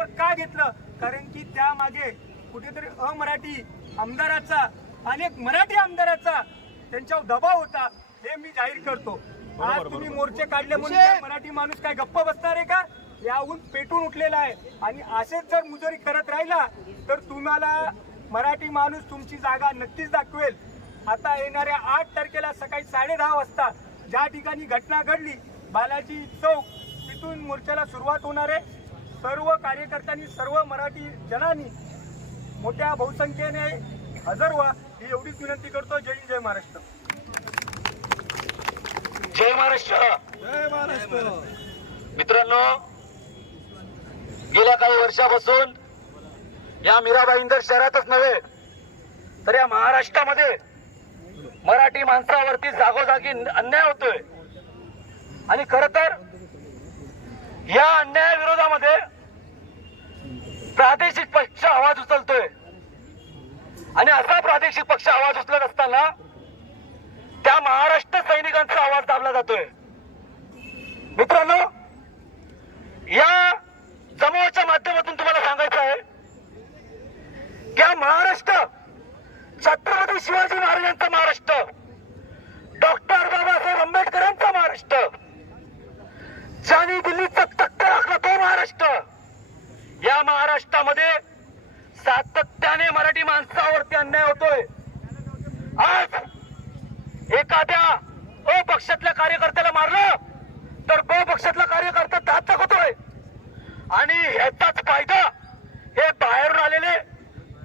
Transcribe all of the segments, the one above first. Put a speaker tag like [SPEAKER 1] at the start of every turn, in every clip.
[SPEAKER 1] बाजूवर का घेतलं? कारण की त्यामागे कुठेतरी अमराठी आमदाराचा आणि एक मराठी आमदाराचा त्यांच्यावर दबाव होता हे मी जाहीर करतो. आज तुम्ही मोर्चे काढले म्हणून मराठी माणूस काय गप्प बसणार आहे का? याहून पेटून उठलेला आहे. आणि असेच जर मुजोरी करत राहिला तर तुम्हाला मराठी माणूस तुमची जागा नक्कीच दाखवेल. आता येणाऱ्या आठ तारखेला सकाळी साडे दहा वाजता ज्या ठिकाणी घटना घडली बालाजी चौक तिथून मोर्चाला सुरुवात होणार आहे. सर्व कार्यकर्त्यांनी सर्व मराठी जनांनी मोठ्या बहुसंख्येने हजर व्हा ही एवढीच विनंती करतो. जय हिंद, जय महाराष्ट्र.
[SPEAKER 2] जय महाराष्ट्र.
[SPEAKER 3] जय महाराष्ट्र.
[SPEAKER 2] मित्रांनो गेल्या काही वर्षापासून या मीराबाईंदर शहरातच नव्हे तर या महाराष्ट्रामध्ये मराठी माणसावरती जागोजागी अन्याय होतोय. आणि खर तर या अन्याया विरोधामध्ये प्रादेशिक पक्ष आवाज उचलतोय. आणि असा प्रादेशिक पक्ष आवाज उचलत असताना त्या महाराष्ट्र सैनिकांचा आवाज दाबला जातोय. मित्रांनो या जमावाच्या माध्यमातून तुम्हाला सांगायचं आहे की हा महाराष्ट्र छत्रपती शिवाजी महाराजांचा महाराष्ट्र डॉक्टर बाबासाहेब आंबेडकरांचा महाराष्ट्र ज्यांनी दिल्लीचा तक्क राखला तो महाराष्ट्र या महाराष्ट्रामध्ये सातत्याने मराठी माणसावरती अन्याय होतोय. आज एखाद्या अ पक्षातल्या कार्यकर्त्याला मारलं तर ब पक्षातला कार्यकर्ता दात दाखवतोय आणि ह्याचाच फायदा हे बाहेरून आलेले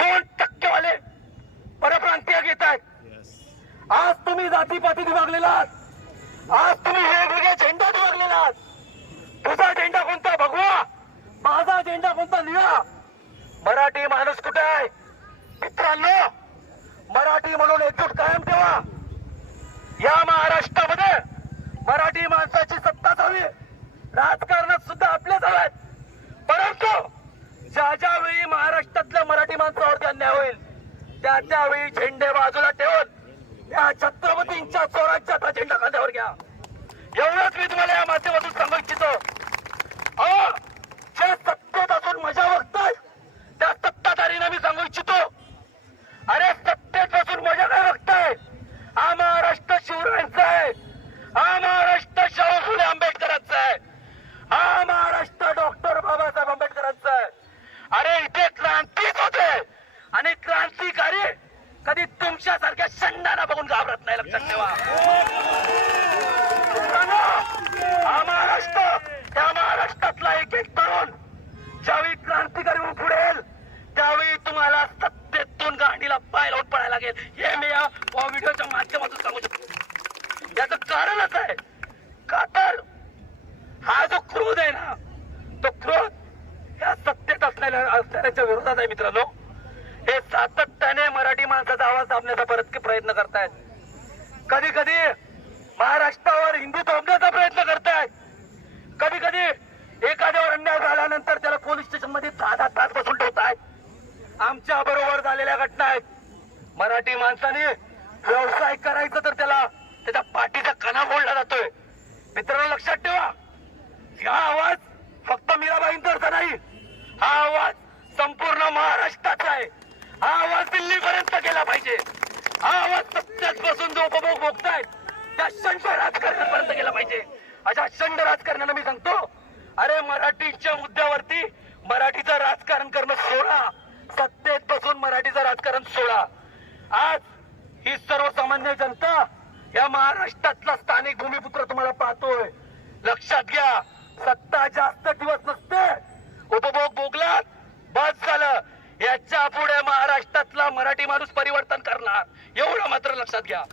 [SPEAKER 2] दोन टक्केवाले परप्रांतीय घेत आहेत. आज तुम्ही जातीपातीत विभागलेला आज तुम्ही वेगवेगळ्या झेंड्यात विभागलेला आहात तुझा झेंडा कोणता भगवा माझा झेंडा कोणता निळा मराठी माणूस कुठे आहे मित्रांनो मराठी म्हणून एकजूट कायम ठेवा. या महाराष्ट्रामध्ये मराठी माणसाची सत्ता हवी राजकारणात सुद्धा आपलेच हवेत. परंतु ज्या ज्या वेळी महाराष्ट्रातल्या मराठी माणसावरती अन्याय होईल त्या त्यावेळी झेंडे बाजूला ठेवून या छत्रपतींच्या चोरांच्या झेंडा खांद्यावर घ्या. एवढंच मी तुम्हाला या माध्यमातून सांगू इच्छितो. अहो, जे सत्तेत असून मजा बघताय त्या सत्ताधारींना मी सांगू इच्छितो अरे सत्तेत बसून मजा काय बघताय हा महाराष्ट्र आहे. हा महाराष्ट्र शाहू फुले आंबेडकरांचा आहे. हा महाराष्ट्र डॉक्टर बाबासाहेब आंबेडकरांचा आहे. अरे इथे क्रांतीच होते. आणि क्रांतिकारी कधी तुमच्यासारख्या शंडाना बघून घाबरत नाही लक्षात ठेवा. हा महाराष्ट्र त्या महाराष्ट्रातला एक एक तरुण ज्यावेळी क्रांतिकारी होऊन पुढे येईल त्यावेळी तुम्हाला सत्तेतून गांडीला पाय लावून पडायला लागेल. हे मी या व्हिडिओच्या माध्यमातून सांगू शकतो. याचं कारणच आहे. का तर हा जो क्रोध आहे ना तो क्रोध या सत्तेत असलेल्या असणाऱ्याच्या विरोधात आहे मित्रांनो. हे सातत्याने मराठी माणसाचा आवाज दाबण्याचा परत प्रयत्न करतायत. कधी कधी महाराष्ट्रावर हिंदू थोपण्याचा प्रयत्न करतायत. कधी कधी एखाद्यावर अन्याय झाल्यानंतर त्याला पोलीस स्टेशनमध्ये दहा तास बसून ठेवतायत. आमच्या बरोबर झालेल्या घटना आहेत. मराठी माणसाने व्यवसाय करायचं तर त्याला त्याच्या पाठीचा कणा फोडला जातोय. मित्रांनो लक्षात ठेवा. हा आवाज फक्त मीराबाईंचा नाही हा आवाज संपूर्ण महाराष्ट्राचा आहे. हा आवाज दिल्लीपर्यंत गेला पाहिजे. हा आवाज सत्यात बसून जो उपभोग भोगतायत त्या शंड राजकारणापर्यंत गेला पाहिजे. अशा शंड राजकारणाला मी सांगतो अरे मराठीच्या मुद्द्यावरती मराठीचं राजकारण करणं सोडा. सत्तेत बसून मराठीचं राजकारण सोडा. आज ही सर्वसामान्य जनता या महाराष्ट्रातला स्थानिक भूमिपुत्र तुम्हाला पाहतोय. लक्षात घ्या सत्ता जास्त दिवस नसते. उपभोग भोगलात बस झालं. याच्यापुढे महाराष्ट्रातला मराठी माणूस परिवर्तन करणार. एवढं मात्र लक्षात घ्या.